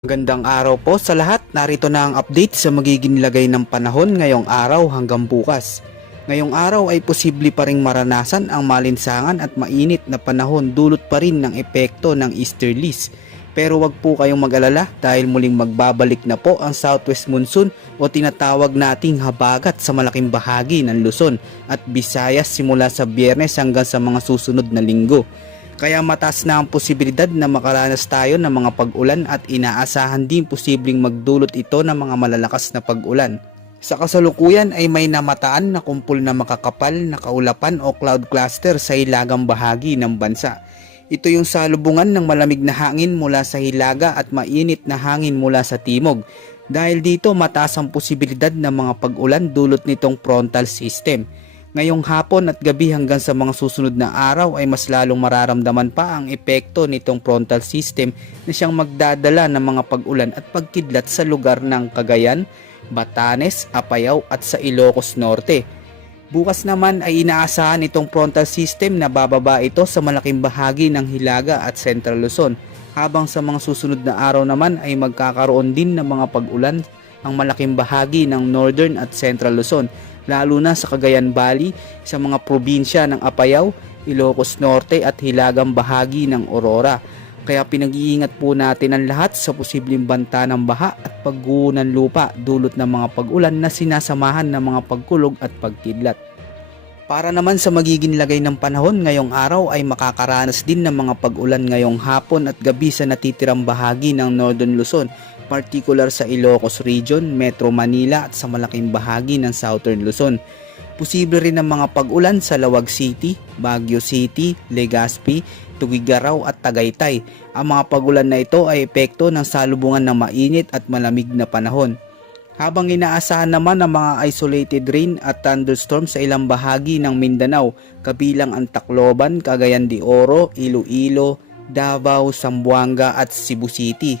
Magandang araw po sa lahat. Narito na ang update sa magiging lagay ng panahon ngayong araw hanggang bukas. Ngayong araw ay posible pa ring maranasan ang malinsangan at mainit na panahon dulot pa rin ng epekto ng easterlies. Pero wag po kayong mag-alala dahil muling magbabalik na po ang southwest monsoon o tinatawag nating habagat sa malaking bahagi ng Luzon at Visayas simula sa Biyernes hanggang sa mga susunod na linggo. Kaya mataas na ang posibilidad na makaranas tayo ng mga pag-ulan at inaasahan din posibleng magdulot ito ng mga malalakas na pag-ulan. Sa kasalukuyan ay may namataan na kumpol na makakapal na kaulapan o cloud cluster sa hilagang bahagi ng bansa. Ito yung salubungan ng malamig na hangin mula sa hilaga at mainit na hangin mula sa timog. Dahil dito mataas ang posibilidad ng mga pag-ulan dulot nitong frontal system. Ngayong hapon at gabi hanggang sa mga susunod na araw ay mas lalong mararamdaman pa ang epekto nitong frontal system na siyang magdadala ng mga pag-ulan at pagkidlat sa lugar ng Cagayan, Batanes, Apayao at sa Ilocos Norte. Bukas naman ay inaasahan itong frontal system na bababa ito sa malaking bahagi ng Hilaga at Central Luzon, habang sa mga susunod na araw naman ay magkakaroon din ng mga pag-ulan ang malaking bahagi ng Northern at Central Luzon, lalo na sa Cagayan Valley, sa mga probinsya ng Apayao, Ilocos Norte at hilagang bahagi ng Aurora. Kaya pinag-iingat po natin ang lahat sa posibleng banta ng baha at pagguho ng lupa dulot ng mga pag-ulan na sinasamahan ng mga pagkulog at pagkidlat. Para naman sa magiging lagay ng panahon ngayong araw ay makakaranas din ng mga pag-ulan ngayong hapon at gabi sa natitirang bahagi ng Northern Luzon, particular sa Ilocos Region, Metro Manila at sa malaking bahagi ng Southern Luzon. Posible rin ang mga pag-ulan sa Lawag City, Baguio City, Legazpi, Tuguegarao at Tagaytay. Ang mga pag-ulan na ito ay epekto ng salubungan ng mainit at malamig na panahon. Habang inaasahan naman ang mga isolated rain at thunderstorm sa ilang bahagi ng Mindanao, kabilang ang Tacloban, Cagayan de Oro, Iloilo, Davao, Zamboanga at Cebu City.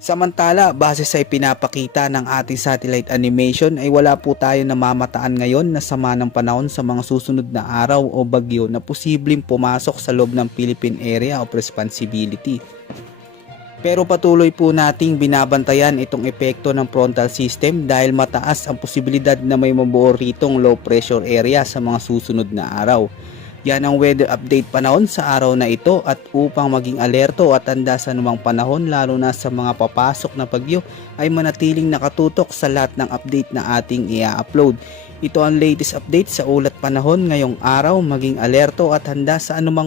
Samantala, base sa ipinapakita ng ating satellite animation ay wala po tayo namamataan ngayon na sama ng panahon sa mga susunod na araw o bagyo na posibleng pumasok sa loob ng Philippine Area of Responsibility. Pero patuloy po nating binabantayan itong epekto ng frontal system dahil mataas ang posibilidad na may mabuo ritong low pressure area sa mga susunod na araw. Yan ang weather update panahon sa araw na ito at upang maging alerto at handa sa anumang panahon lalo na sa mga papasok na bagyo ay manatiling nakatutok sa lahat ng update na ating i-upload. Ito ang latest update sa ulat panahon ngayong araw, maging alerto at handa sa anumang